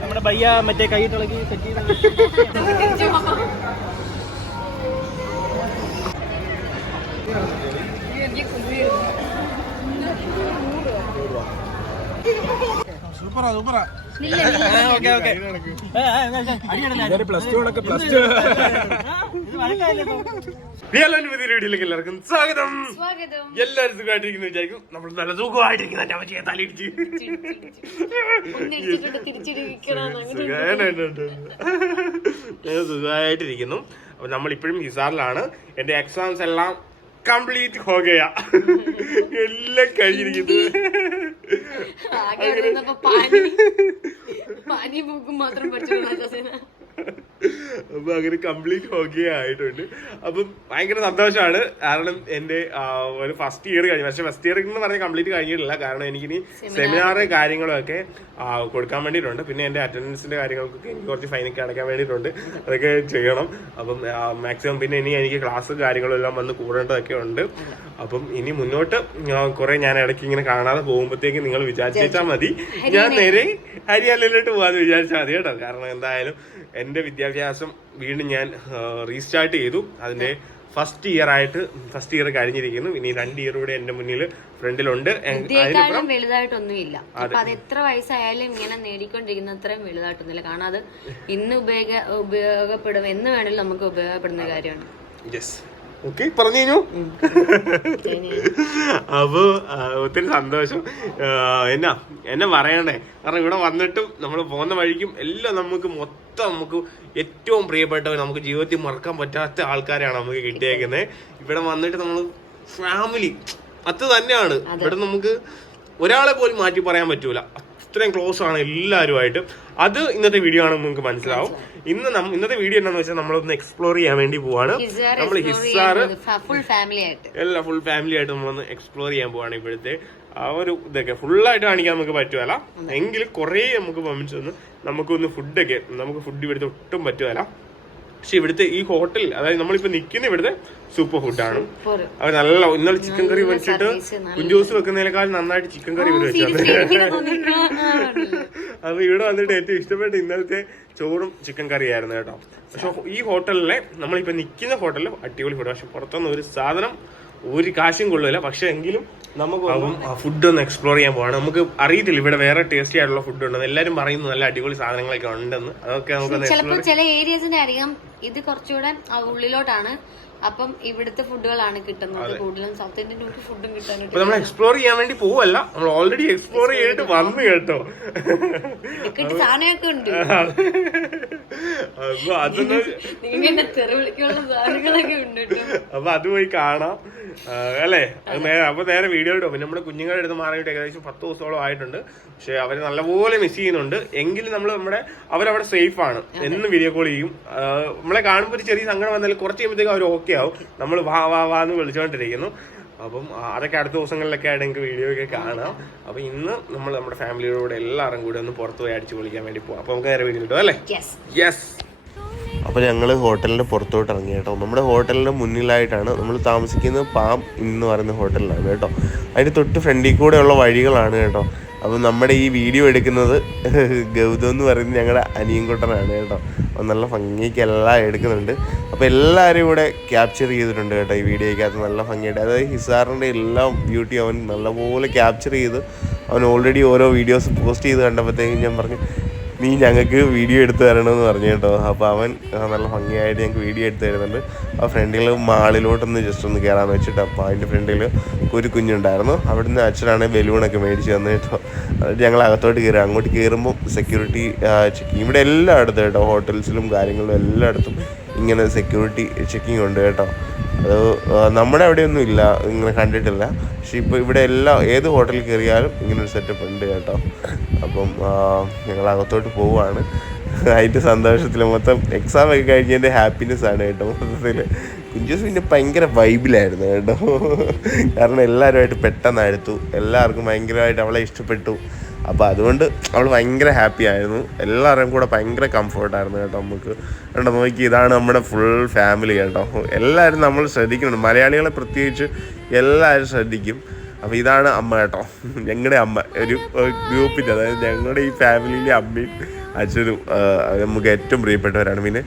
നമ്മുടെ ഭയ്യ മറ്റേ കൈ തിളക്കി സെറ്റ് ചെയ്ത് സൂപ്പറാ സൂപ്പറാ. എല്ലാവർക്കും സ്വാഗതം. എല്ലാവരും സുഖമായിട്ടിരിക്കുന്നു വിചാരിക്കും. നമ്മൾ നല്ല സുഖമായിട്ടിരിക്കുന്ന തലയിടിച്ച് സുഖമായിട്ടിരിക്കുന്നു. അപ്പൊ നമ്മളിപ്പോഴും ഹിസാറിലാണ്. എന്റെ എക്സാംസ് എല്ലാം കംപ്ലീറ്റ് ഹോഗയാ, എല്ലാം കഴിഞ്ഞിരിക്കുന്നു. അപ്പൊ അങ്ങനെ കംപ്ലീറ്റ് ഹോഗയ ആയിട്ടുണ്ട്. അപ്പം ഭയങ്കര സന്തോഷമാണ്. കാരണം എന്റെ ഒരു ഫസ്റ്റ് ഇയർ കഴിഞ്ഞു. പക്ഷെ ഫസ്റ്റ് ഇയർ എന്ന് പറഞ്ഞാൽ കംപ്ലീറ്റ് കഴിഞ്ഞിട്ടില്ല. കാരണം എനിക്കിനി സെമിനാറ് കാര്യങ്ങളൊക്കെ കൊടുക്കാൻ വേണ്ടിയിട്ടുണ്ട്. പിന്നെ എന്റെ അറ്റൻഡൻസിന്റെ കാര്യങ്ങൾക്കൊക്കെ എനിക്ക് കുറച്ച് ഫൈനൊക്കെ അടയ്ക്കാൻ വേണ്ടിയിട്ടുണ്ട്. അതൊക്കെ ചെയ്യണം. അപ്പം മാക്സിമം പിന്നെ ഇനി എനിക്ക് ക്ലാസ് കാര്യങ്ങളെല്ലാം വന്ന് കൂടേണ്ടതൊക്കെ ഉണ്ട്. അപ്പം ഇനി മുന്നോട്ട് കുറെ ഞാൻ ഇടയ്ക്ക് ഇങ്ങനെ കാണാതെ പോകുമ്പോഴത്തേക്ക് നിങ്ങൾ വിചാരിച്ചാൽ മതി, ഞാൻ നേരെ ഹരിയാനയിലോട്ട് പോകാന്ന് വിചാരിച്ചാൽ മതി കേട്ടോ. കാരണം എന്തായാലും എന്റെ വിദ്യാഭ്യാസം വീണ്ടും ഞാൻ റീസ്റ്റാർട്ട് ചെയ്തു. അതിന്റെ ഫസ്റ്റ് ഇയർ കഴിഞ്ഞിരിക്കുന്നു. ഇനി 2 ഇയർ കൂടെ എന്റെ മുന്നിൽ ഫ്രണ്ടിലുണ്ട്. വലുതായിട്ടൊന്നുമില്ല. അപ്പൊ അത് എത്ര വയസ്സായാലും ഇങ്ങനെ നേടിക്കൊണ്ടിരിക്കുന്ന അത്രയും വലുതായിട്ടൊന്നുമില്ല. കാരണം അത് ഇന്ന് ഉപയോഗപ്പെടും, എന്ന് വേണമെങ്കിലും നമുക്ക് ഉപയോഗപ്പെടുന്ന കാര്യമാണ്. ഓക്കെ, പറഞ്ഞു കഴിഞ്ഞു. അപ്പൊ ഒത്തിരി സന്തോഷം. എന്നെ പറയണ്ടേ, കാരണം ഇവിടെ വന്നിട്ടും നമ്മൾ പോകുന്ന വഴിക്കും എല്ലാം നമുക്ക് ഏറ്റവും പ്രിയപ്പെട്ടവർ, നമുക്ക് ജീവിതത്തിൽ മറക്കാൻ പറ്റാത്ത ആൾക്കാരാണ് നമുക്ക് കിട്ടിയേക്കുന്നത്. ഇവിടെ വന്നിട്ട് നമ്മൾ ഫാമിലി അത് തന്നെയാണ്. ഇവിടെ നമുക്ക് ഒരാളെ പോലും മാറ്റി പറയാൻ പറ്റൂല, അത്രയും ക്ലോസ് ആണ് എല്ലാവരുമായിട്ട്. അത് ഇന്നത്തെ വീഡിയോ ആണെന്ന് നിങ്ങൾക്ക് മനസ്സിലാവും. ഇന്നത്തെ വീഡിയോ എന്താണെന്ന് വെച്ചാൽ നമ്മളൊന്ന് എക്സ്പ്ലോർ ചെയ്യാൻ വേണ്ടി പോവാണ്. നമ്മൾ ഹിസാറ് ഫുൾ ഫാമിലി ആയിട്ട് നമ്മളൊന്ന് എക്സ്പ്ലോർ ചെയ്യാൻ പോവാണ്. ഇവിടുത്തെ ആ ഒരു ഇതൊക്കെ ഫുള്ളായിട്ട് കാണിക്കാൻ നമുക്ക് പറ്റുമല്ല, എങ്കിലും കുറേ നമുക്ക് മൊമെന്റ്സ് ഒന്ന് നമുക്ക് ഫുഡ് ഇവിടുത്തെ ഒട്ടും പറ്റുമല്ല. പക്ഷെ ഇവിടുത്തെ ഈ ഹോട്ടൽ, അതായത് നമ്മളിപ്പോ നിൽക്കുന്ന ഇവിടുത്തെ സൂപ്പർ ഫുഡാണ്. അത് നല്ല ഇന്നലെ ചിക്കൻ കറി വെച്ചിട്ട് കുഞ്ചോസ് വെക്കുന്നതിനേക്കാൾ നന്നായിട്ട് ചിക്കൻ കറി ഇവിടെ വെച്ചത്. അപ്പൊ ഇവിടെ വന്നിട്ട് ഏറ്റവും ഇഷ്ടപ്പെട്ട ഇന്നലത്തെ ചോറും ചിക്കൻ കറി ആയിരുന്നു കേട്ടോ. പക്ഷെ ഈ ഹോട്ടലിലെ നമ്മളിപ്പോ നിൽക്കുന്ന ഹോട്ടലിൽ അടിപൊളി ഫുഡ്. പക്ഷെ പുറത്തൊന്നും ഒരു സാധനം ഒരു കാശും കൊള്ളില്ല. പക്ഷെ എങ്കിലും നമുക്ക് ഫുഡ് ഒന്ന് എക്സ്പ്ലോർ ചെയ്യാൻ പോവാണ്. നമുക്ക് അറിയത്തില്ല ഇവിടെ വേറെ ടേസ്റ്റി ആയിട്ടുള്ള ഫുഡ് ഉണ്ടെന്ന്. എല്ലാരും പറയുന്നു നല്ല അടിപൊളി സാധനങ്ങളൊക്കെ ഉണ്ടെന്ന്. അതൊക്കെ നമുക്ക് ചിലപ്പോൾ ചില ഏരിയസിന്റെ അറിയാം. ഇത് കുറച്ചുകൂടെ ഉള്ളിലോട്ടാണ്. അപ്പം ഇവിടുത്തെ ഫുഡുകളാണ് കിട്ടുന്നത് കൂടുതലും. സൗത്ത് ഇന്ത്യൻ ഫുഡും കിട്ടാനായിട്ട് നമ്മൾ എക്സ്പ്ലോർ ചെയ്യാൻ വേണ്ടി പോവല്ല, നമ്മൾ ഓൾറെഡി എക്സ്പ്ലോർ ചെയ്തിട്ട് വന്നു കേട്ടോ. സാധനമൊക്കെ ഉണ്ട്. അപ്പൊ അതൊന്നും അപ്പൊ അത് പോയി കാണാം അല്ലേ. അപ്പൊ നേരെ വീഡിയോ ഇടും. പിന്നെ നമ്മുടെ കുഞ്ഞുങ്ങളുടെ അടുത്ത് മാറിയിട്ട് ഏകദേശം 10 ദിവസത്തോളം ആയിട്ടുണ്ട്. പക്ഷെ അവര് നല്ലപോലെ മിസ് ചെയ്യുന്നുണ്ട്. എങ്കിലും അവരവിടെ സേഫ് ആണ്. എന്നും വീഡിയോ കോൾ ചെയ്യും. നമ്മളെ കാണുമ്പോൾ ഒരു ചെറിയ സങ്കടം വന്നാലും കുറച്ച് കഴിയുമ്പോഴത്തേക്കും അവർ ഓക്കെ ആവും. നമ്മൾ വാന്ന് വിളിച്ചോണ്ടിരിക്കുന്നു. അപ്പം അതൊക്കെ അടുത്ത ദിവസങ്ങളിലൊക്കെ ആയിട്ട് നിങ്ങൾക്ക് വീഡിയോ ഒക്കെ കാണാം. അപ്പൊ ഇന്ന് നമ്മൾ നമ്മുടെ ഫാമിലിയോടെ എല്ലാവരും കൂടി ഒന്ന് പുറത്ത് പോയി അടിച്ചു പൊളിക്കാൻ വേണ്ടി പോകാം. അപ്പൊ നമുക്ക് നേരെ വീഡിയോ കിട്ടും അല്ലേ. യെസ്. അപ്പോൾ ഞങ്ങൾ ഹോട്ടലിൻ്റെ പുറത്തോട്ട് ഇറങ്ങി കേട്ടോ. നമ്മുടെ ഹോട്ടലിൻ്റെ മുന്നിലായിട്ടാണ് നമ്മൾ താമസിക്കുന്നത്. പാം എന്ന് പറയുന്ന ഹോട്ടലിലാണ് കേട്ടോ. അതിൻ്റെ തൊട്ട് ഫ്രണ്ടിൽ കൂടെയുള്ള വഴികളാണ് കേട്ടോ. അപ്പം നമ്മുടെ ഈ വീഡിയോ എടുക്കുന്നത് ഗൗതം എന്ന് പറയുന്നത് ഞങ്ങളുടെ അനിയൻകുട്ടനാണ് കേട്ടോ. അപ്പം നല്ല ഭംഗിക്കെല്ലാം എടുക്കുന്നുണ്ട്. അപ്പോൾ എല്ലാവരും ഇവിടെ ക്യാപ്ചർ ചെയ്തിട്ടുണ്ട് കേട്ടോ ഈ വീഡിയോയ്ക്കകത്ത് നല്ല ഭംഗിയായിട്ട്. അതായത് ഹിസാറിൻ്റെ എല്ലാ ബ്യൂട്ടി അവൻ നല്ലപോലെ ക്യാപ്ചർ ചെയ്ത് അവൻ ഓൾറെഡി ഓരോ വീഡിയോസ് പോസ്റ്റ് ചെയ്ത് കണ്ടപ്പോഴത്തേക്കും ഞാൻ പറഞ്ഞു, നീ ഞങ്ങൾക്ക് വീഡിയോ എടുത്ത് തരണമെന്ന് പറഞ്ഞു കേട്ടോ. അപ്പോൾ അവൻ നല്ല ഭംഗിയായിട്ട് ഞങ്ങൾക്ക് വീഡിയോ എടുത്ത് തരുന്നുണ്ട്. ആ ഫ്രണ്ടിൽ മാളിലോട്ടൊന്ന് ജസ്റ്റ് ഒന്ന് കയറാമെന്ന് വെച്ചിട്ട്. അപ്പോൾ അതിൻ്റെ ഫ്രണ്ടിൽ ഒരു കുഞ്ഞുണ്ടായിരുന്നു. അവിടുന്ന് അച്ഛനാണെങ്കിൽ ബലൂണൊക്കെ മേടിച്ച് തന്നു കേട്ടോ. എന്നിട്ട് ഞങ്ങൾ അകത്തോട്ട് കയറി. അങ്ങോട്ട് കയറുമ്പോൾ സെക്യൂരിറ്റി ചെക്കിങ് ഇവിടെ എല്ലായിടത്തും കേട്ടോ, ഹോട്ടൽസിലും കാര്യങ്ങളിലും എല്ലായിടത്തും ഇങ്ങനെ സെക്യൂരിറ്റി ചെക്കിങ് ഉണ്ട് കേട്ടോ. അത് നമ്മുടെ അവിടെയൊന്നും ഇല്ല, ഇങ്ങനെ കണ്ടിട്ടില്ല. പക്ഷെ ഇപ്പോൾ ഇവിടെ ഏത് ഹോട്ടലിൽ കയറിയാലും ഇങ്ങനൊരു സെറ്റപ്പ് ഉണ്ട് കേട്ടോ. അപ്പം ഞങ്ങൾ അകത്തോട്ട് പോവുകയാണ്. അതിൻ്റെ സന്തോഷത്തിൽ മൊത്തം എക്സാം ഒക്കെ കഴിഞ്ഞതിൻ്റെ ഹാപ്പിനെസ് ആണ് കേട്ടോ. മൊത്തത്തിൽ കുഞ്ചൂസ് പിന്നെ ഭയങ്കര വൈബിലായിരുന്നു കേട്ടോ. കാരണം എല്ലാവരുമായിട്ട് പെട്ടെന്ന് അടുത്തു, എല്ലാവർക്കും ഭയങ്കരമായിട്ട് അവളെ ഇഷ്ടപ്പെട്ടു. അപ്പോൾ അതുകൊണ്ട് അവൾ ഭയങ്കര ഹാപ്പി ആയിരുന്നു. എല്ലാവരും കൂടെ ഭയങ്കര കംഫർട്ടായിരുന്നു കേട്ടോ. നമുക്ക് കേട്ടോ നോക്കി, ഇതാണ് നമ്മുടെ ഫുൾ ഫാമിലി കേട്ടോ. എല്ലാവരും നമ്മൾ ശ്രദ്ധിക്കുന്നുണ്ട്, മലയാളികളെ പ്രത്യേകിച്ച് എല്ലാവരും ശ്രദ്ധിക്കും. അപ്പോൾ ഇതാണ് അമ്മ കേട്ടോ, ഞങ്ങളുടെ അമ്മ. ഒരു ഗ്രൂപ്പിൻ്റെ, അതായത് ഞങ്ങളുടെ ഈ ഫാമിലിയിലെ അമ്മയും അച്ഛനും നമുക്ക് ഏറ്റവും പ്രിയപ്പെട്ടവരാണ്. പിന്നെ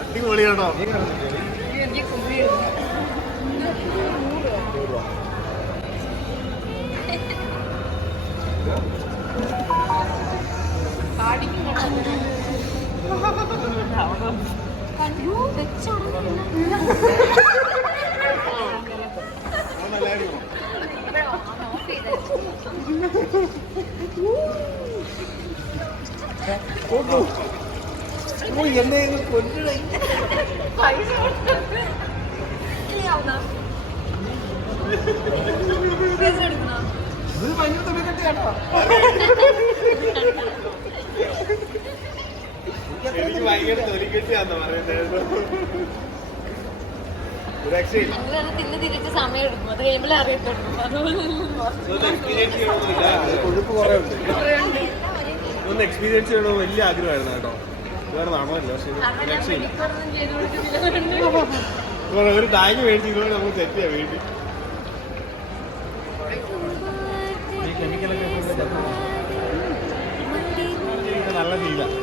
അടിപൊളിയാണോ? എനിക്ക് ഭയങ്കര തൊലിക്കെട്ടിയാന്ന് പറയുന്നത്. തിന്ന് തിരിച്ച് സമയം എടുക്കും, അത് കഴിയുമ്പോൾ അറിയത്തുള്ളൂ. ഒന്ന് എക്സ്പീരിയൻസ് ചെയ്യണോ വലിയ ആഗ്രഹമായിരുന്നു കേട്ടോ. വേറെ നാണമല്ല, പക്ഷേ ഒരു ടാങ്ക് മേടിച്ച് ഇതുകൊണ്ട് നമുക്ക് സെറ്റ് ചെയ്യാൻ വേണ്ടി. നല്ല ഫീലാണ്.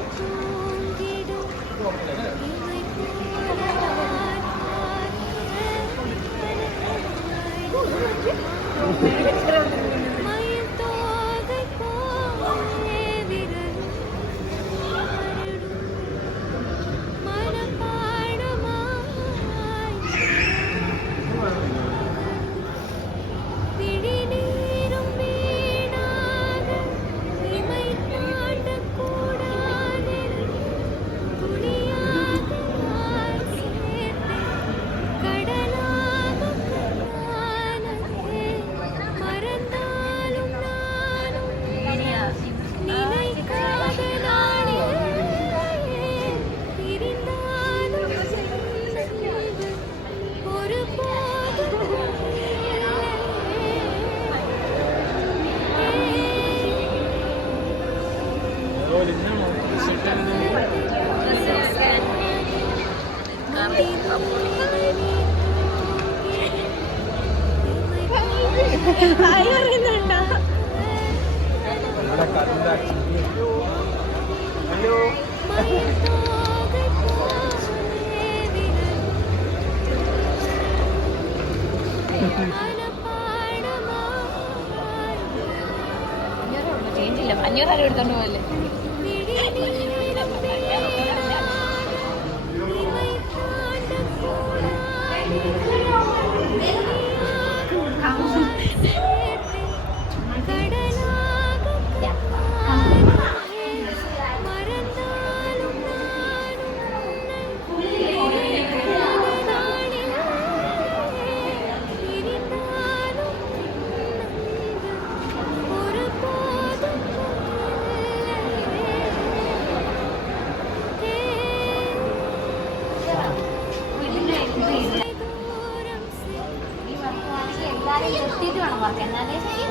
ചേഞ്ചില്ല, 500 രൂപ എടുത്തോണ്ട് പോയല്ലേ.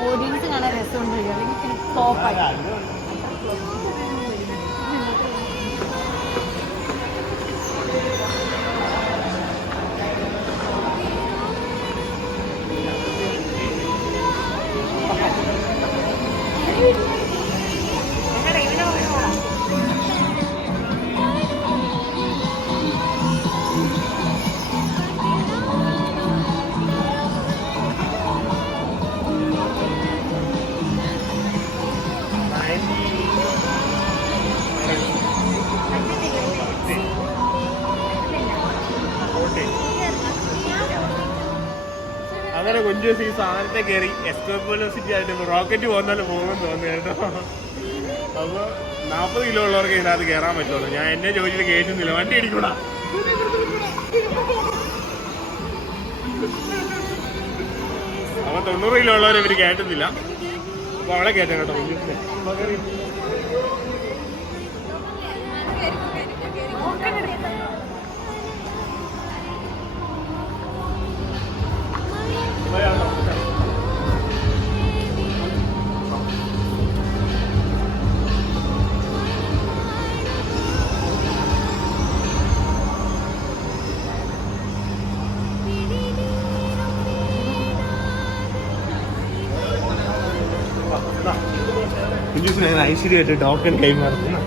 ഓഡിയൻസ് കാണാൻ രസമുണ്ട്, അല്ലെങ്കിൽ ടോപ്പായി. അങ്ങനെ കൊഞ്ചു ദിവസം ഈ സാധനത്തെ കയറി എക്സ്പ്ലോസിറ്റി ആയിട്ട് റോക്കറ്റ് പോകുന്നാലും പോകുമെന്ന് തോന്നുന്നു കേട്ടോ. അപ്പോൾ 40 കിലോ ഉള്ളവർക്ക് ഇതിനകത്ത് കയറാൻ പറ്റുള്ളൂ. ഞാൻ എന്നെ ജോലിയിൽ കയറ്റുന്നില്ല, വണ്ടി അടിക്കൂടാ. അപ്പോൾ 90 കിലോ ഉള്ളവരെ ഇവർ കയറ്റുന്നില്ല. അപ്പോൾ അവളെ കയറ്റാം കേട്ടോ. ഐശ്വര്യമായിട്ട് ടോക്കൺ കൈമാറുന്നു.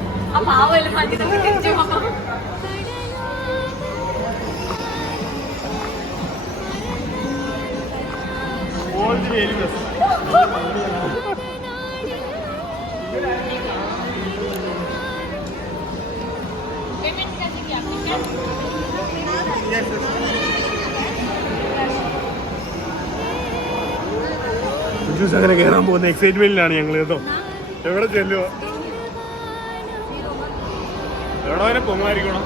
അങ്ങനെ കയറാൻ പോകുന്ന എക്സൈറ്റ്മെന്റിലാണ് ഞങ്ങൾ കേട്ടോ. എവിടെ ചെല്ലുവോ എവിടെ വരെ പൊങ്ങായിരിക്കണം.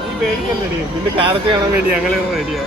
നീ പേടിക്കല്ലേ, നിന്റെ കാലത്ത് കാണാൻ വേണ്ടി ഞങ്ങൾ റെഡിയാ.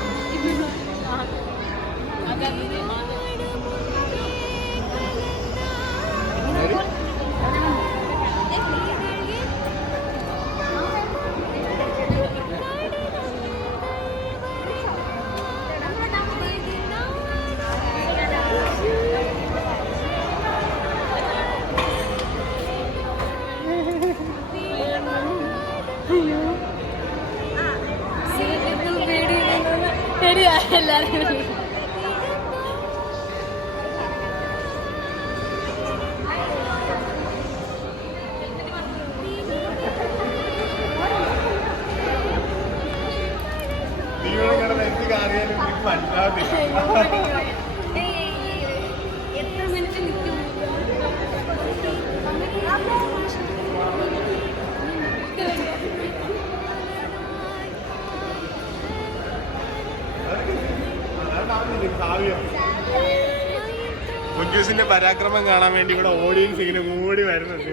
കുഞ്ചൂസിന്റെ പരാക്രമം കാണാൻ വേണ്ടി ഇവിടെ ഓഡിയൻസ് ഇങ്ങനെ മൂടി വരുന്നുണ്ട്.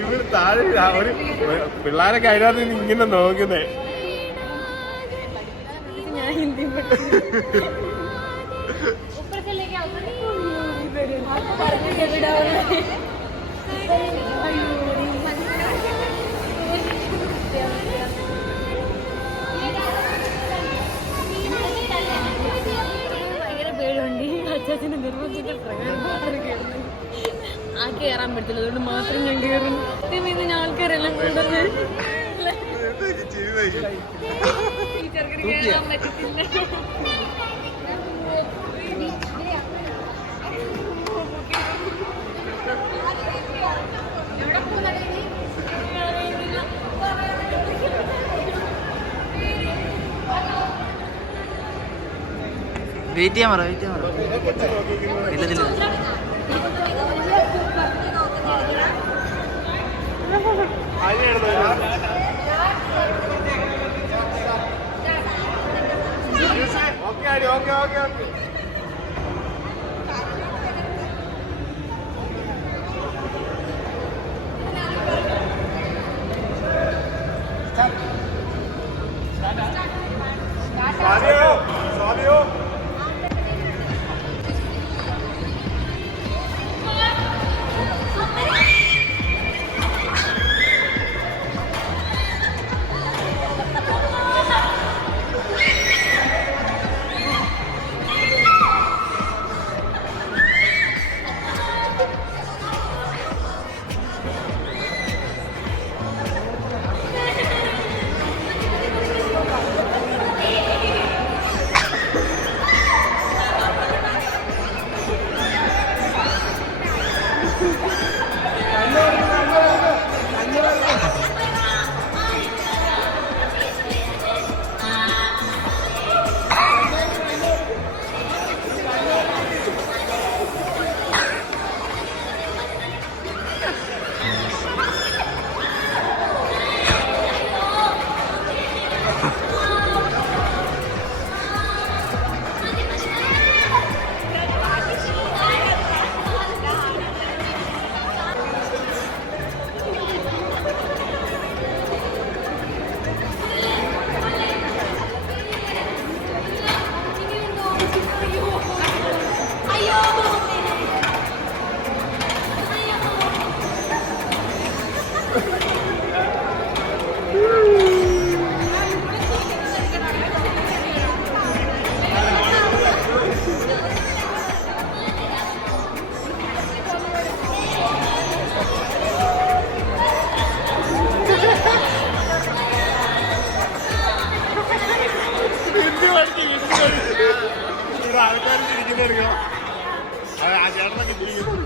ഇവര് താഴെ ഒരു പിള്ളേരൊക്കെ അതിനകത്ത് ഇങ്ങനെ നോക്കുന്നേ. അച്ചാച്ചന്റെ നിർബന്ധത്തിന്റെ പ്രകാരം മാത്രം കയറുന്നു. ആ കയറാൻ പറ്റില്ല, അതുകൊണ്ട് മാത്രം ഞാൻ കയറുന്നു. ഇത് ഞാൻ ആൾക്കാരെല്ലാം കൊണ്ടുവന്ന് ഈ ചെറുക്കിന് കയറാൻ പറ്റത്തില്ല. വെയിറ്റ് ചെയ്യാൻ പറ ഇല്ലതില്ല ആ ചേട്ടനൊക്കെ ഇരിക്കുന്നു.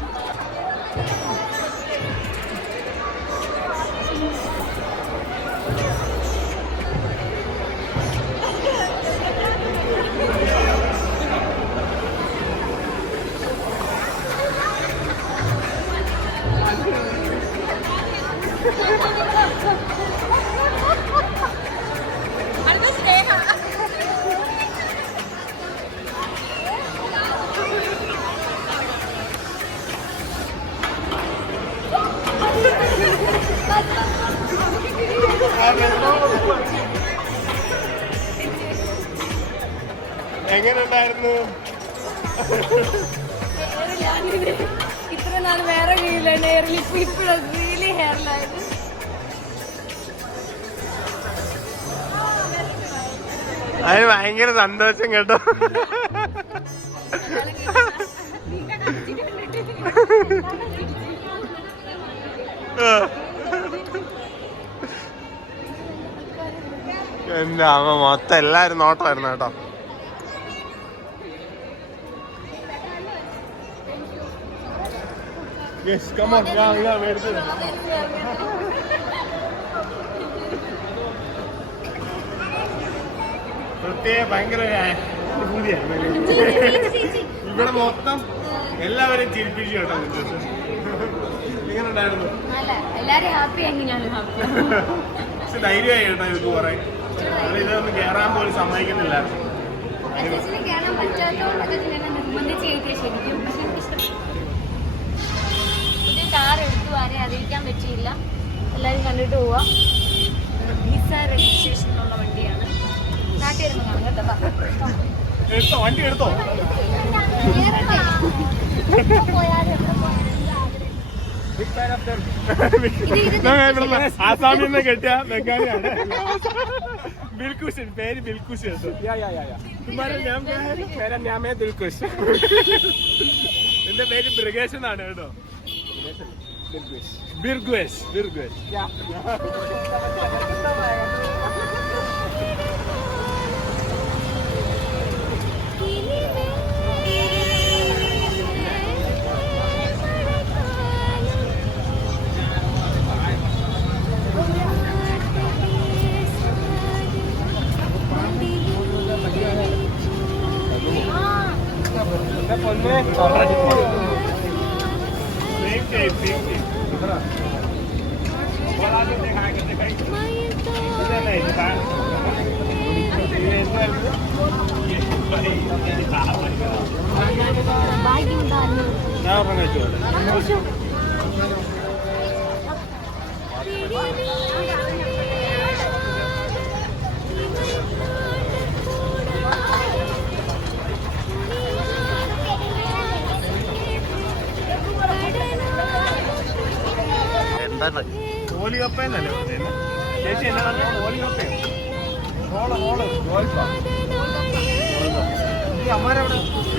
എങ്ങനെയുണ്ടായിരുന്നു? ഇത്ര നാൾ വേറെ രീതിയിലാണ് ഹെയറിൽ, ഇപ്പൊ ഇപ്പോഴും റിയലി ഹെയറിലായത്. അത് ഭയങ്കര സന്തോഷം കേട്ടോ. എന്റെ അമ്മ മൊത്തം എല്ലാരും നോട്ടമായിരുന്നു കേട്ടോ. പ്രത്യേക ഭയങ്കര ഇവിടെ മൊത്തം എല്ലാവരും ചിരിപ്പിച്ചു കേട്ടോ. ഇങ്ങനെ ഉണ്ടായിരുന്നു. എല്ലാരും ഹാപ്പി എങ്ങനെയാണ് ഹാപ്പി. പക്ഷെ ധൈര്യമായി കേട്ടോ ഇവർക്ക് കുറെ. ഇതൊന്നും കേറാൻ പോലും സമ്മതിക്കുന്നില്ല. കേറാൻ പറ്റാത്തോണ്ടൊക്കെ നിർബന്ധിച്ച് ചെയ്തേ ശരിക്കും. പക്ഷെ എനിക്ക് ഇഷ്ടപ്പെട്ടു. പുതിയ കാർ എടുത്തു, ആരെയും അറിയിക്കാൻ പറ്റിയില്ല. എല്ലാരും കണ്ടിട്ട് പോവാ. വിസ രജിസ്ട്രേഷനുള്ള വണ്ടിയാണ്. നാട്ടിൽ വരുമ്പോൾ കാണാം കേട്ടോ. എടുത്തോ, വണ്ടി എടുത്തോ. ആസാമിന്ന് കെട്ടിയ ബംഗാളിയാണ്. ബിൽക്കുഷൻ, പേര് ബിൽക്കുഷൻ. ദിൽക്കുഷ്. എന്റെ പേര് ബ്രിഗേഷ് എന്നാണ് കേട്ടോ. ബിർഗ്വേഷ്. ഞാൻ ഒരെണ്ണം കഴിച്ചു. ഗോലികപ്പയെന്നല്ലേ പറഞ്ഞത് ചേച്ചി? എന്നാ പറഞ്ഞ ഗോലികപ്പയോ?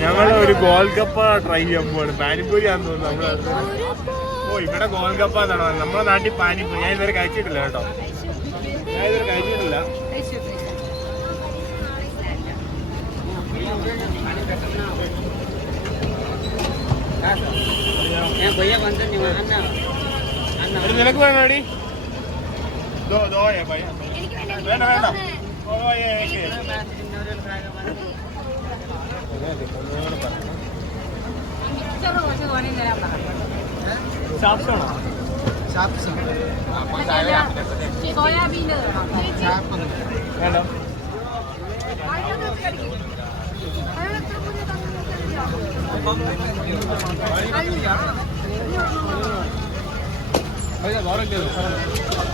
ഞങ്ങൾ ഒരു ഗോൽഗപ്പ ട്രൈ ചെയ്യാൻ പോവാണ്. പാനിപ്പൂരി ആണെന്ന് തോന്നുന്നു നമ്മള്. ഓ, ഇവിടെ ഗോൽഗപ്പ എന്നാണ് പറഞ്ഞത്. നമ്മുടെ നാട്ടിൽ പാനിപ്പൂരി. ഞാൻ ഇതുവരെ കഴിച്ചിട്ടില്ല കേട്ടോ. നിനക്ക് വേണോ അടി? വേണ്ട വേണ്ട. വേണ്ട.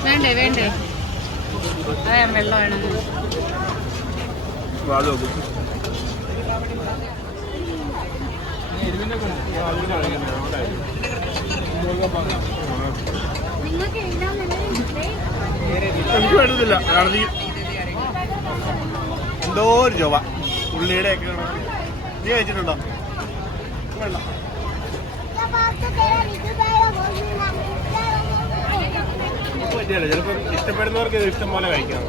വേണ്ടേ വേണ്ടേ വെള്ളം വേണം. എനിക്ക് പറ്റത്തില്ല. എന്തോ ഒരു ചൊവ്വ ഉള്ളിയുടെ ഒക്കെ. നീ കഴിച്ചിട്ടുണ്ടോ? പറ്റിയല്ല. ചിലപ്പോൾ ഇഷ്ടപ്പെടുന്നവർക്ക് ഇത് ഇഷ്ടം പോലെ കഴിക്കാം.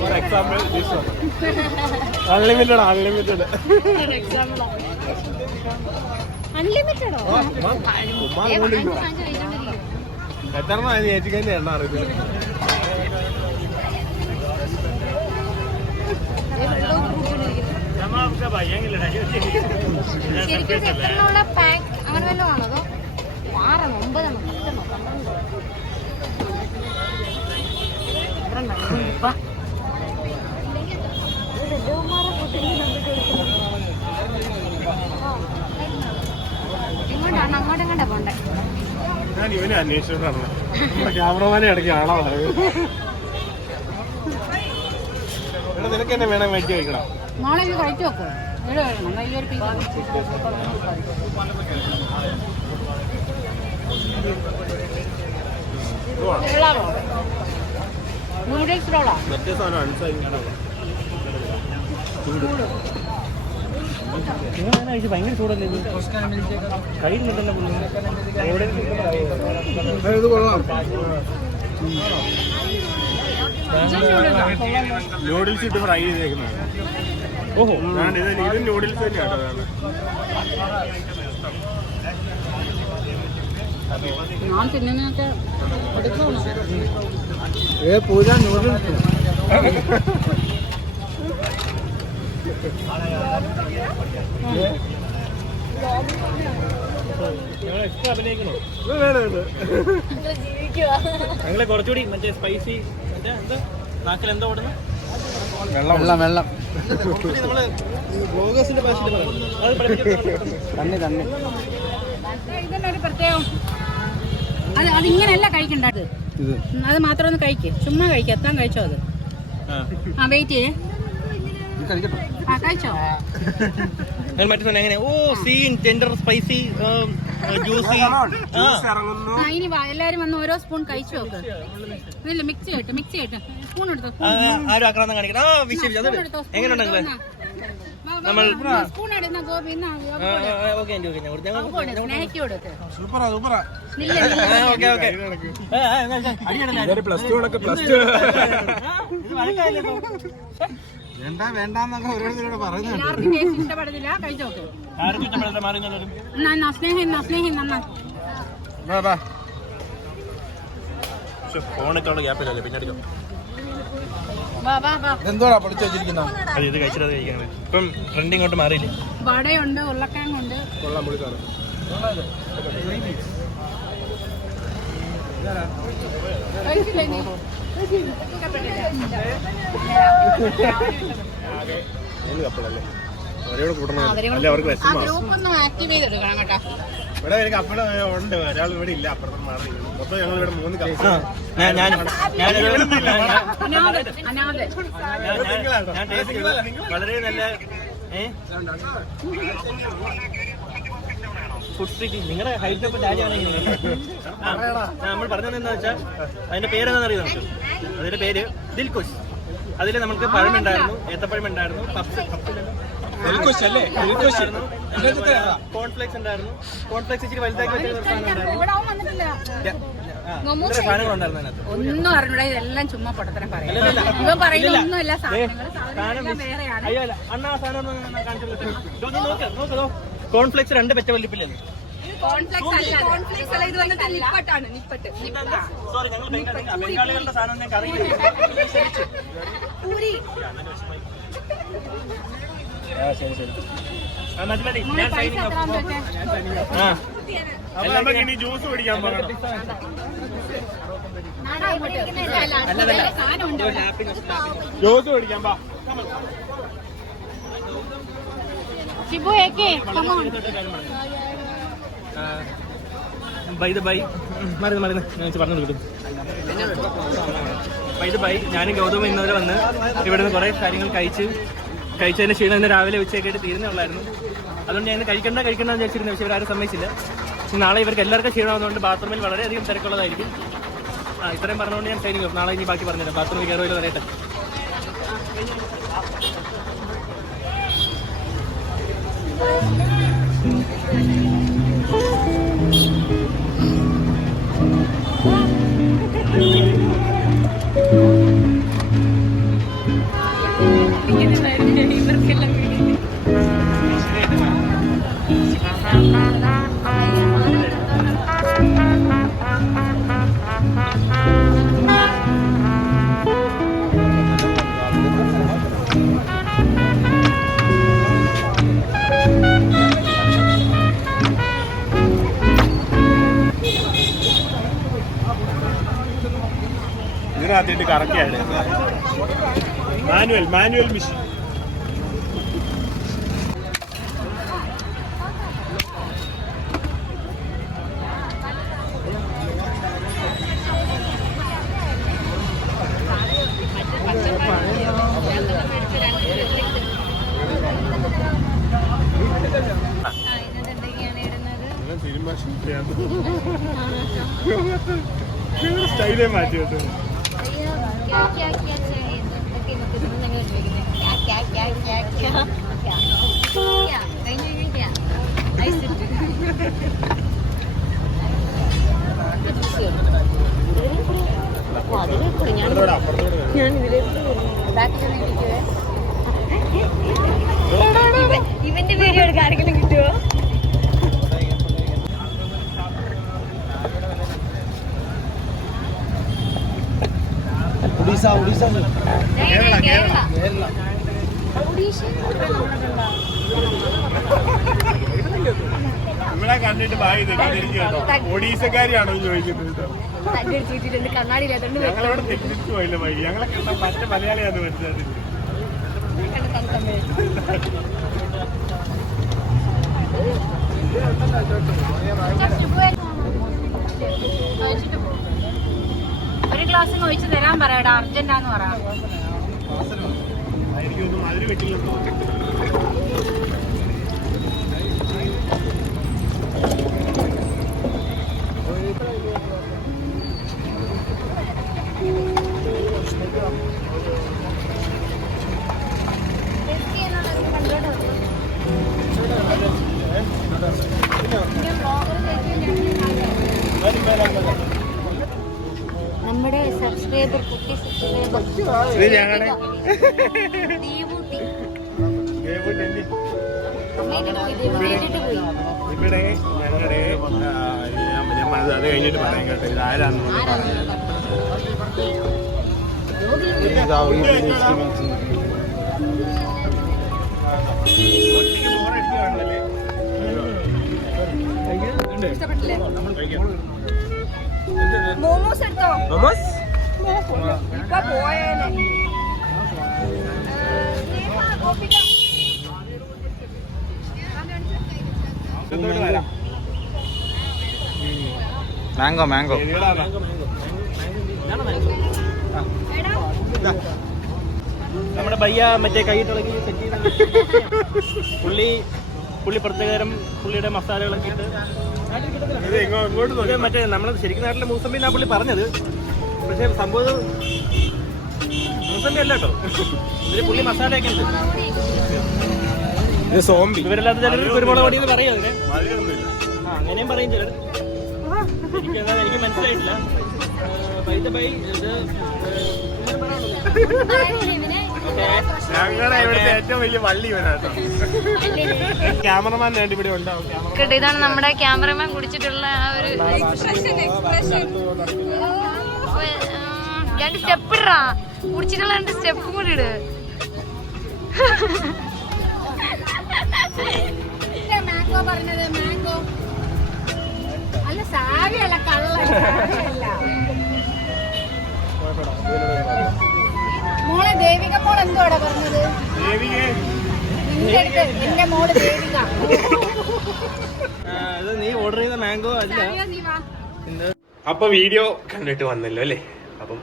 For example unlimited. അൺലിമിറ്റഡോ? എത്ര ചേച്ചിക്ക് തന്നെ എണ്ണ അറിയില്ല. ശരിക്കും എത്രയുള്ള പാക്ക് അങ്ങനെ വല്ലതും ആണോ അതോ 6 9 ഇങ്ങോട്ടാണ് അങ്ങോട്ടെങ്ങോട്ടാ പോണ്ടേ? ഞാൻ ഇവനെ അന്വേഷിച്ചിട്ടാണ് നമ്മുടെ ക്യാമറമാനെ ഇടയ്ക്ക് ആളാ പറയുന്നത്. എടാ നിനക്ക് എന്നെ വേണം വെച്ച് കഴിക്കണം. നാളെ ഇത് കഴിച്ചു നോക്കോ? വലിയൊരു നൂഡിൽസ് റോളാ? മറ്റേ സാധനം അൺസൈഡ് ഭയങ്കര ചൂടല്ലേ കഴിയുന്നില്ലല്ലോ. നൂഡിൽസ് ഇട്ട് ഫ്രൈ ചെയ്തേക്കുന്നത്. ഓഹോ ഇത് നൂഡിൽസ് തന്നെയാട്ടോ. ഞാൻ തിന്നുന്നൊക്കെ പൂജ നൂഡിൽസ് എക്സ്ട്രാ അഭിനയിക്കണോ? ഞങ്ങളെ കുറച്ചുകൂടി മറ്റേ സ്പൈസി മറ്റേ എന്താ നാട്ടിൽ എന്താ ഓടുന്നത്? വെള്ളം വെള്ളം നമ്മള് ബ്ലോഗേഴ്സിന്റെ ഭാഷയിൽ തന്നെ തന്നെ ഇതന്നെ ഒരു പ്രത്യേകം. അതിങ്ങനെയല്ല കഴിക്കണ്ടത്. അത് മാത്രം ഒന്ന് കഴിക്ക്. ചുമ്മാ കഴിക്കുക. എത്താൻ കഴിച്ചോ അത്? ആ വെയിറ്റ് ചെയ്യേ. ആ കഴിച്ചോ? മറ്റേ എങ്ങനെ? ഓ സീൻ ടെൻഡർ സ്പൈസി ജ്യൂസി. ഇനി എല്ലാരും വന്ന് ഓരോ സ്പൂൺ കഴിച്ചു നോക്ക്. ഇല്ല മിക്സ് ചെയ്തിട്ട് സ്പൂൺ എടുത്തോ. ആരും ആക്രാന്തം കാണിക്കണം. എങ്ങനെയുണ്ടെങ്കിൽ സ്പൂൺ എടുന്ന ഗോപി വേണ്ടെന്നൊക്കെ ഓരോരുത്തരോട് പറയുന്നുണ്ട്. എല്ലാവർക്കും ടേസ്റ്റ് ഇഷ്ടപ്പെടുന്നില്ല. കഴിച്ചു നോക്ക്. സ്നേഹം നന്നാ ഫോണൊക്കെ ഗ്യാപ്പില്ലല്ലേ പിന്നെ അടിക്കാം. എന്തോടാ പൊടിച്ചു വെച്ചിരിക്കുന്നത്? ഇത് കഴിച്ചിട്ട് കഴിക്കാൻ ഇപ്പം ട്രെൻഡ് ഇങ്ങോട്ട് മാറിയില്ലേ? വടയുണ്ട്, ഉരുളക്കിഴങ്ങുണ്ട്. കൊള്ളാം പുള്ളിക്കാണ്. കപ്പലല്ലേ അവരോട് കൂട്ടണം. അല്ലെ അവർക്ക് വിഷമം. ആക്ടിവേറ്റ് എടുക്കണം കേട്ടോ. ഇവിടെ ഒരു കപ്പല ഉണ്ട്. ഒരാൾ ഇവിടെ ഇല്ല. അപ്പുറത്ത് മാറി. മൊത്തം ഞങ്ങൾ ഇവിടെ 3 കപ്പ. വളരെ നല്ല ഫുഡ് സ്ട്രീറ്റ്. നിങ്ങളുടെ ഹൈറ്റ് ഓഫ് രാജ്യമാണ് നമ്മൾ പറഞ്ഞത് എന്താ വെച്ചാൽ അതിന്റെ പേരെന്താണെന്ന് അറിയാം നമുക്ക്. അതിന്റെ പേര് ദിൽകുഷ്. അതിൽ നമുക്ക് പഴമുണ്ടായിരുന്നു, ഏത്തപ്പഴമുണ്ടായിരുന്നു, കോൺഫ്ലെക്സ് ഉണ്ടായിരുന്നു. കോൺഫ്ലെക്സ് ഇച്ചിരി വലുതാക്കി വെച്ച സാധനങ്ങളുണ്ടായിരുന്നു അതിനകത്ത്. ഒന്നും അറിഞ്ഞൂടാ. ഇതെല്ലാം ചുമ്മാ പൊട്ടത്തരം പറയാം. പറയുന്നൊന്നുമല്ല. അയ്യോ അല്ല അണ്ണാ സാധനം നോക്ക്. കോൺഫ്ലെക്സ് 2 പെറ്റ വലിപ്പില്ലേ? സോറി ഞങ്ങൾ ബംഗാളികളുടെ സാധനം ഞങ്ങൾക്ക് അറിയില്ല. ശരി മതി. ഞാൻ സൈനിങ് ഓഫ്. നമുക്ക് ഇനി ജ്യൂസ് പിടിക്കാൻ പോകണം. ജ്യൂസ് പിടിക്കാൻ പാ. ഷിബു ഏക്കേ ബൈ മരുന്ന് ഞാൻ പറഞ്ഞു കിട്ടും. ബൈ ഞാനും ഗൗതം ഇന്നവരെ വന്ന് ഇവിടെ നിന്ന് കുറേ കാര്യങ്ങൾ കഴിച്ചതിന് ക്ഷീണം ഇന്ന് രാവിലെ ഉച്ചയൊക്കെയായിട്ട് തീരുന്നുള്ളായിരുന്നു. അതുകൊണ്ട് ഞാൻ കഴിക്കണ്ടെന്ന് വിചാരിച്ചിരുന്നു. പക്ഷേ ഇവരാരും സമ്മതിച്ചില്ല. നാളെ ഇവർക്ക് എല്ലാവർക്കും ക്ഷീണമാകുന്നതുകൊണ്ട് ബാത്റൂമിൽ വളരെയധികം തിരക്കുള്ളതായിരിക്കും. ഇത്രയും പറഞ്ഞുകൊണ്ട് ഞാൻ സൈനിങ് ഓഫ്. നാളെ ഇനി ബാക്കി പറഞ്ഞുതരാം. ബാത്റൂമിൽ കയറുമല്ലോ പറയട്ടെ. ഇവർക്കെല്ലാം ഇതിനകത്തിട്ട് കറക്കിയാണ് മാനുവൽ മെഷീൻ. സ്റ്റൈലേ മാറ്റി വെച്ചു. ഇവന്റെ വീഡിയോ എടുക്കാൻ ആരെങ്കിലും കിട്ടുമോ? നമ്മളെ കണ്ടിട്ട് ഭാഗ്യം തെറ്റിദ്ധരിക്കും കേട്ടോ. ഒഡീസക്കാരിയാണോ ചോദിക്കുന്നത്? കണ്ണാടിയില്ലാത്തോണ്ട് ഞങ്ങളവിടെ തെറ്റിദ്ധരിച്ചു പോയില്ല ഭാഗ്യം. ഞങ്ങളെ കണ്ട മറ്റേ മലയാളിയാന്ന് മനസ്സിലാക്കില്ല. ഒരു ഗ്ലാസ് ഒഴിച്ച് തരാൻ പറയടാ, അർജന്റാന്ന് പറ. എനിക്കൊന്നും അതിന് വെക്കില്ലല്ലോ. നമ്മുടെ സബ്സ്ക്രൈബർ കുട്ടി സബ്സ്ക്രൈബർ ഇത് ഞങ്ങളുടെ ദീപൂട്ടി ഇവിടെ ഞങ്ങളുടെ ഞാൻ അത് കഴിഞ്ഞിട്ട് പറയാൻ കേട്ടോ. ഇത് ആരാണെന്ന് മോമോസ് എടുത്തോ? ഇപ്പൊ പോയേനെ. മാംഗോ നമ്മുടെ ഭയ്യ മറ്റേ കൈയിട്ടിളക്കി സെറ്റ് ചെയ്ത് പുള്ളി പ്രത്യേകം പുള്ളിയുടെ മസാലകളൊക്കെ ഇട്ട് ഇത് മറ്റേ നമ്മള് ശരിക്കും നാട്ടിലെ മൂസമ്പി എന്നാ പുള്ളി പറഞ്ഞത്. പക്ഷെ സംഭവം മൂസമ്പി അല്ല കേട്ടോ, ഇതിൽ പുള്ളി മസാലയൊക്കെ ഉണ്ട്. ഇത് സോംബി. ഇവരല്ലാത്ത ചിലർ കുരുമുളക് പൊടി എന്ന് പറയും അതിന്. അങ്ങനെയും പറയും ചിലർ. എനിക്ക് മനസ്സിലായിട്ടില്ല. ഞങ്ങളുടെ ഇവിടുത്തെ ഏറ്റവും വലിയ വള്ളി ഇവനാട്ടോ. ക്യാമറമാൻ വേണ്ടി ഇവിടെ ഉണ്ടാവും. കേട്ടോ, ഇതാണ് നമ്മുടെ ക്യാമറമാൻ കുടിച്ചിട്ടുള്ള ആ ഒരു രണ്ട് സ്റ്റെപ്പ് ഇടാ. കുടിച്ചിട്ടുള്ള രണ്ട് സ്റ്റെപ്പും കൂടി ഇട്. മാംഗോ പറഞ്ഞത് മാംഗോ അല്ല, സാരിയല്ല, കള്ളല്ല. മോളെ ദേവിക മോൾ എന്തോടാ പറഞ്ഞത്? നിന്റെ അടുത്ത് എന്റെ മോള് ദേവിക. ഇത് നീ ഓർഡർ ചെയ്ത മാംഗോ അല്ല. നീ വാ. അപ്പൊ വീഡിയോ കണ്ടിട്ട് വന്നല്ലോ അല്ലേ? അപ്പം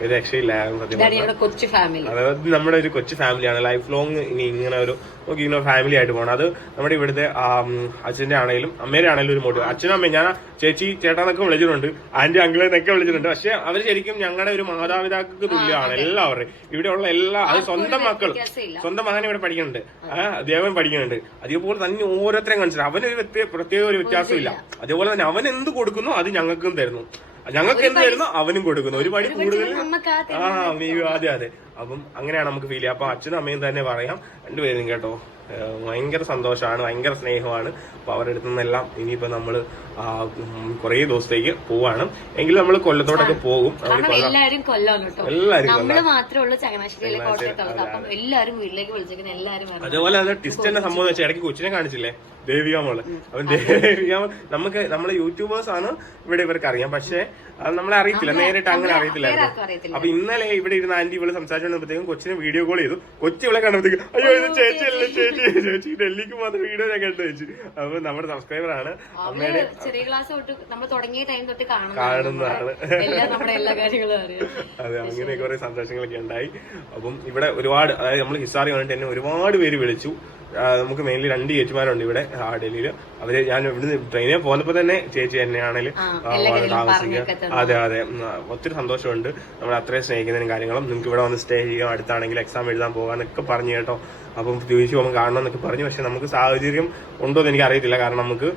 ഒരു രക്ഷയില്ലായിരുന്നു സത്യം. കൊച്ചു ഫാമിലി, അതായത് നമ്മുടെ ഒരു കൊച്ചു ഫാമിലിയാണ്. ലൈഫ് ലോങ് ഇനി ഇങ്ങനെ ഒരു ഇങ്ങനെ ഫാമിലി ആയിട്ട് പോകണം. അത് നമ്മുടെ ഇവിടുത്തെ അച്ഛന്റെ ആണെങ്കിലും അമ്മേടെ ആണെങ്കിലും ഒരു മോട്ടീവ്. അച്ഛനും അമ്മയും ഞാൻ ചേച്ചി ചേട്ടാന്നൊക്കെ വിളിച്ചിട്ടുണ്ട്, ആന്റി അങ്കിളിനൊക്കെ വിളിച്ചിട്ടുണ്ട്. പക്ഷെ അവർ ശരിക്കും ഞങ്ങളുടെ ഒരു മാതാപിതാക്കൾക്ക് തുല്യമാണ് എല്ലാവരുടെയും. ഇവിടെയുള്ള എല്ലാ അത് സ്വന്തം മക്കളും സ്വന്തം മകനെ ഇവിടെ പഠിക്കുന്നുണ്ട്, ദേവൻ പഠിക്കുന്നുണ്ട്. അതേപോലെ തന്നെ ഓരോരുത്തരെയും കാണിച്ചിട്ട് അവനൊരു പ്രത്യേക ഒരു വ്യത്യാസമില്ല. അതേപോലെ തന്നെ അവൻ എന്ത് കൊടുക്കുന്നു അത് ഞങ്ങൾക്കും തരുന്നു, ഞങ്ങൾക്ക് എന്ത് തരുന്നു അവനും കൊടുക്കുന്നു. ഒരു പടി കൂടുതൽ. അതെ അപ്പം അങ്ങനെയാണ് നമുക്ക് ഫീൽ ചെയ്യുക. അപ്പൊ അച്ഛനും അമ്മയും തന്നെ പറയാം രണ്ടുപേരും കേട്ടോ, ഭയങ്കര സന്തോഷമാണ്, ഭയങ്കര സ്നേഹമാണ്. അപ്പൊ അവരുടെ അടുത്ത് നിന്നെല്ലാം ഇനിയിപ്പോ നമ്മള് കുറേ ദിവസത്തേക്ക് പോവാണ്. എങ്കിലും നമ്മൾ കൊല്ലത്തോട്ടൊക്കെ പോകും. എല്ലാരും കൊല്ലം കേട്ടോ, എല്ലാരും നമ്മള് മാത്രമേ ഉള്ളൂ ചങ്ങനാശ്ശേരിയിലെ കോട്ടയത്തുള്ളത്. അപ്പം എല്ലാരും വീട്ടിലേക്ക് വിളിച്ചേക്കുന്ന എല്ലാരും അതുപോലെ അത് ടിസ്റ്റിന്റെ സംഭവം വെച്ചാൽ ഇടയ്ക്ക് കൊച്ചിനെ കാണിച്ചില്ലേ, ദേവിക മോള്. അപ്പം ദേവിക നമുക്ക് നമ്മളെ യൂട്യൂബേഴ്സ് ആണ് ഇവിടെ ഇവർക്ക് അറിയാം, പക്ഷെ അത് നമ്മളെ അറിയത്തില്ല, നേരിട്ട് അങ്ങനെ അറിയത്തില്ലായിരുന്നു. അപ്പൊ ഇന്നലെ ഇവിടെ ഇരുന്ന് ആന്റി ഇവള് സംസാരിച്ചപ്പോഴത്തേക്കും കൊച്ചിനെ വീഡിയോ കോൾ ചെയ്തു. കൊച്ചി ഇവളെ കണ്ടപ്പോഴത്തേക്കും അയ്യോ ഇത് ചേച്ചിയല്ലേ ചേച്ചി ഡൽഹിക്ക് മാത്രം വീഡിയോ ഞാൻ കണ്ടു വെച്ചു. അപ്പൊ നമ്മുടെ സബ്സ്ക്രൈബർ ആണ്, അമ്മയുടെ ചെറിയ ക്ലാസ് തൊട്ട് നമ്മൾ തുടങ്ങിയ ടൈം തൊട്ട് കാണുന്നതാണ്. നമ്മുടെ എല്ലാ കാര്യങ്ങളും അറിയാം. അതെ, അങ്ങനെ കുറെ സന്തോഷങ്ങളൊക്കെ ഉണ്ടായി. അപ്പം ഇവിടെ ഒരുപാട്, അതായത് നമ്മൾ ഹിസാറി വന്നിട്ട് എന്നെ ഒരുപാട് പേര് വിളിച്ചു. നമുക്ക് മെയിൻലി 2 ചേച്ചിമാരുണ്ട് ഇവിടെ ഡൽഹിയിൽ. അവര് ഞാൻ ഇവിടുന്ന് ട്രെയിനിൽ പോന്നപ്പോ തന്നെ ചേച്ചി എന്നെയാണെങ്കിലും താമസിക്കുക. അതെ അതെ, ഒത്തിരി സന്തോഷമുണ്ട്. നമ്മൾ അത്രയും സ്നേഹിക്കുന്നതിനും കാര്യങ്ങളും. നിങ്ങൾക്ക് ഇവിടെ വന്ന് സ്റ്റേ ചെയ്യാം, അടുത്താണെങ്കിൽ എക്സാം എഴുതാൻ പോകാന്നൊക്കെ പറഞ്ഞു കേട്ടോ. അപ്പം തിരിച്ചു പോകുമ്പോൾ കാണണം എന്നൊക്കെ പറഞ്ഞു. പക്ഷെ നമുക്ക് സാഹചര്യം ഉണ്ടോ എന്ന് എനിക്ക് അറിയത്തില്ല. കാരണം നമുക്ക്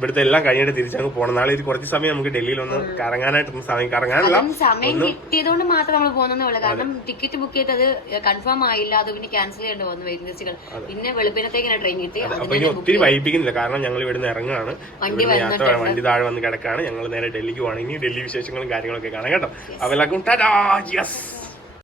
ഇവിടുത്തെ എല്ലാം കഴിഞ്ഞിട്ട് തിരിച്ചങ്ങ് പോകണം. നാളെ ഇത് കുറച്ച് സമയം നമുക്ക് ഡൽഹിയിൽ ഒന്ന് കറങ്ങാനായിട്ടൊന്നും സമയം കറങ്ങാനല്ല, സമയം കിട്ടിയതുകൊണ്ട് മാത്രം നമ്മൾ പോകുന്നേ. കാരണം ടിക്കറ്റ് ബുക്ക് ചെയ്ത് അത് കൺഫേം ആയില്ല, അത് പിന്നെ ക്യാൻസൽ ചെയ്യേണ്ടി വന്നു വെയിറ്റിംഗ് ലിസ്റ്റുകൾ. പിന്നെ വെളുപ്പിനത്തേക്കാണ് ട്രെയിൻ കിട്ടി. അപ്പൊ ഇനി ഒത്തിരി വൈപ്പിക്കുന്നില്ല, കാരണം ഞങ്ങൾ ഇവിടുന്ന് ഇറങ്ങുകയാണ്, വണ്ടി താഴെ വന്ന് കിടക്കാണ്. ഞങ്ങൾ നേരെ ഡൽഹിക്ക് പോവാണ്. ഇനി ഡൽഹി വിശേഷങ്ങളും കാര്യങ്ങളൊക്കെ കാണാം കേട്ടോ. അപ്പൊ എല്ലാവർക്കും ടാറ്റാ. യെസ്.